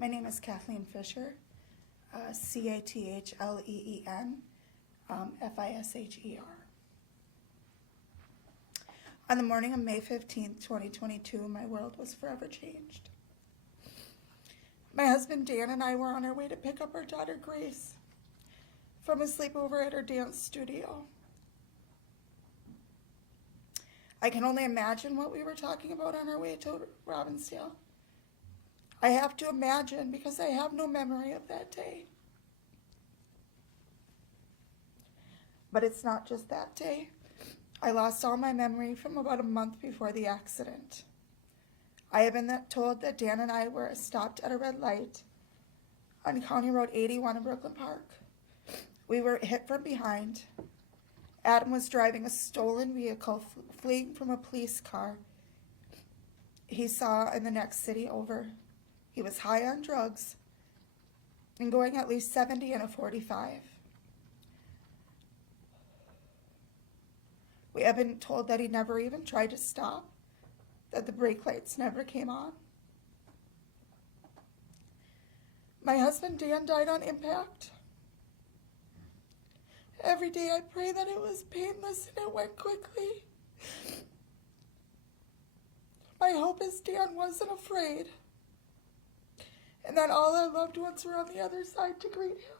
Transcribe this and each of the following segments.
My name is Cathleen Fisher, Cathleen, Fisher. On the morning of May 15th, 2022, my world was forever changed. My husband Dan and I were on our way to pick up our daughter Grace from a sleepover at our dance studio. I can only imagine what we were talking about on our way to Robbinsdale. I have to imagine because I have no memory of that day. But it's not just that day. I lost all my memory from about a month before the accident. I have been told that Dan and I were stopped at a red light on County Road 81 in Brooklyn Park. We were hit from behind. Adam was driving a stolen vehicle fleeing from a police car he saw in the next city over. He was high on drugs and going at least 70 in a 45. We have been told that he never even tried to stop, that the brake lights never came on. My husband Dan died on impact. Every day I pray that it was painless and it went quickly. My hope is Dan wasn't afraid and that all our loved ones were on the other side to greet him.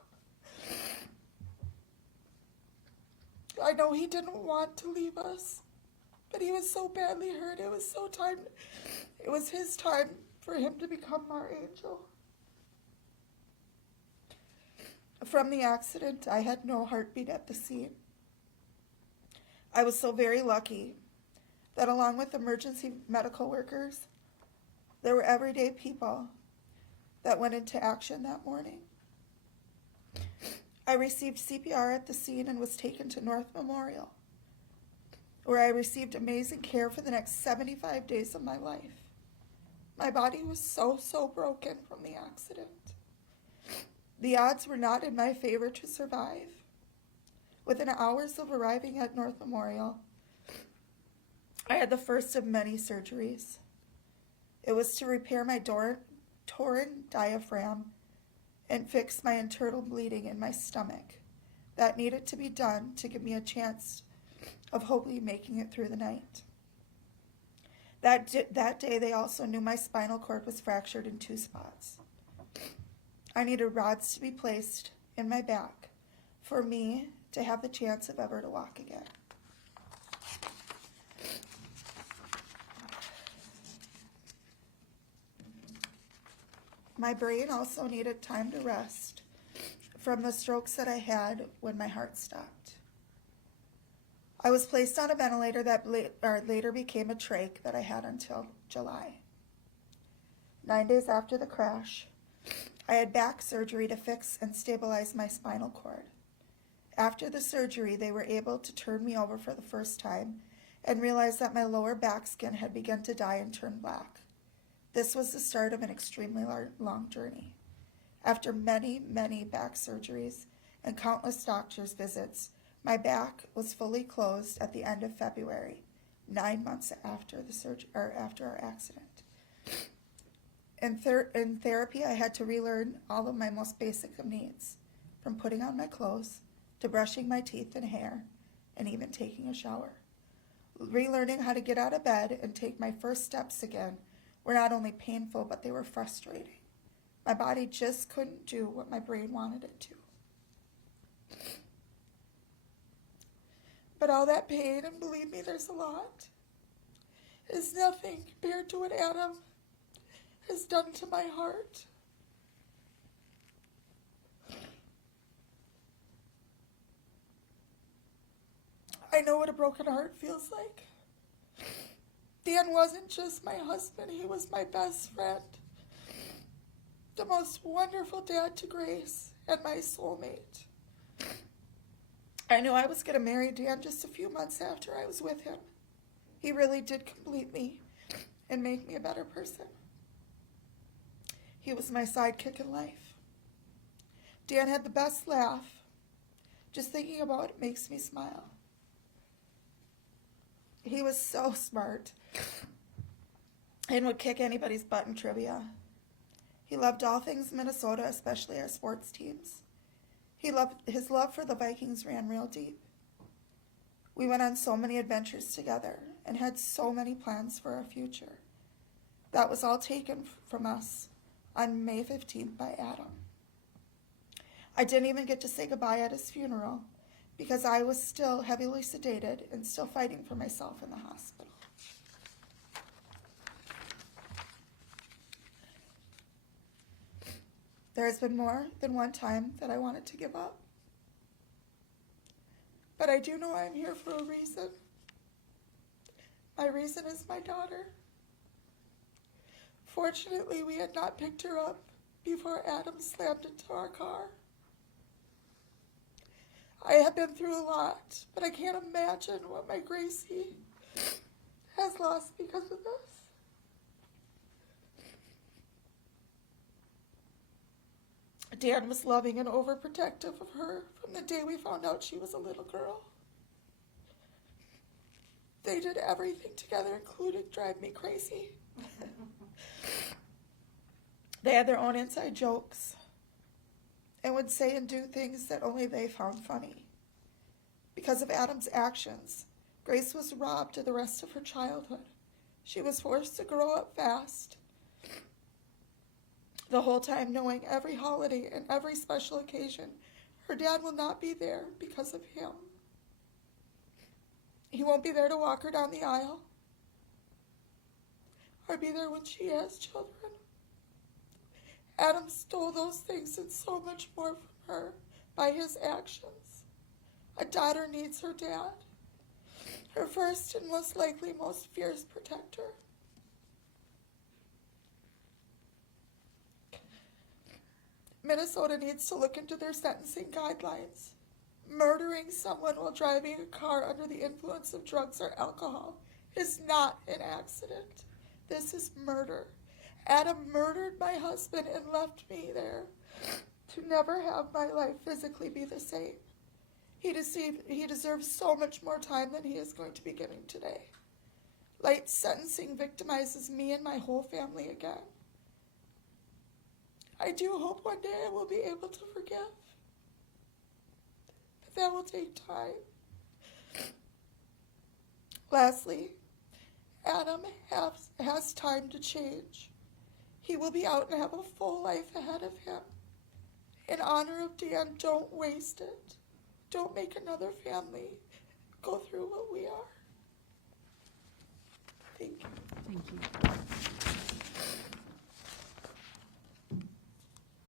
I know he didn't want to leave us, but he was so badly hurt. It was his time for him to become our angel. From the accident, I had no heartbeat at the scene. I was so very lucky that along with emergency medical workers, there were everyday people that went into action that morning. I received CPR at the scene and was taken to North Memorial, where I received amazing care for the next 75 days of my life. My body was so broken from the accident. The odds were not in my favor to survive. Within hours of arriving at North Memorial, I had the first of many surgeries. It was to repair my torn diaphragm and fix my internal bleeding in my stomach. That needed to be done to give me a chance of hopefully making it through the night. That day, they also knew my spinal cord was fractured in 2 spots. I needed rods to be placed in my back for me to have the chance of ever to walk again. My brain also needed time to rest from the strokes that I had when my heart stopped. I was placed on a ventilator that later became a trach that I had until July. 9 days after the crash, I had back surgery to fix and stabilize my spinal cord. After the surgery, they were able to turn me over for the first time and realized that my lower back skin had begun to die and turn black. This was the start of an extremely long journey. After many back surgeries and countless doctor's visits, my back was fully closed at the end of February, 9 months after after our accident. In therapy, I had to relearn all of my most basic of needs, from putting on my clothes to brushing my teeth and hair, and even taking a shower. Relearning how to get out of bed and take my first steps again were not only painful, but they were frustrating. My body just couldn't do what my brain wanted it to. But all that pain, and believe me, there's a lot, is nothing compared to what Adam has done to my heart. I know what a broken heart feels like. Dan wasn't just my husband, he was my best friend, the most wonderful dad to Grace, and my soulmate. I knew I was going to marry Dan just a few months after I was with him. He really did complete me and make me a better person. He was my sidekick in life. Dan had the best laugh. Just thinking about it makes me smile. He was so smart and would kick anybody's butt in trivia. He loved all things Minnesota, especially our sports teams. His love for the Vikings ran real deep. We went on so many adventures together and had so many plans for our future. That was all taken from us on May 15th by Adam. I didn't even get to say goodbye at his funeral because I was still heavily sedated and still fighting for myself in the hospital. There has been more than one time that I wanted to give up. But I do know I'm here for a reason. My reason is my daughter. Fortunately, we had not picked her up before Adam slammed into our car. I have been through a lot, but I can't imagine what my Gracie has lost because of this. Dan was loving and overprotective of her from the day we found out she was a little girl. They did everything together, including drive me crazy. They had their own inside jokes and would say and do things that only they found funny. Because of Adam's actions, Grace was robbed of the rest of her childhood. She was forced to grow up fast, the whole time knowing every holiday and every special occasion, her dad will not be there because of him. He won't be there to walk her down the aisle or be there when she has children. Adam stole those things and so much more from her by his actions. A daughter needs her dad, her first and most likely most fierce protector. Minnesota needs to look into their sentencing guidelines. Murdering someone while driving a car under the influence of drugs or alcohol is not an accident. This is murder. Adam murdered my husband and left me there to never have my life physically be the same. He deserves so much more time than he is going to be getting today. Light sentencing victimizes me and my whole family again. I do hope one day I will be able to forgive. But that will take time. Lastly, Adam has time to change. He will be out and have a full life ahead of him. In honor of Dan, don't waste it. Don't make another family go through what we are. Thank you. Thank you.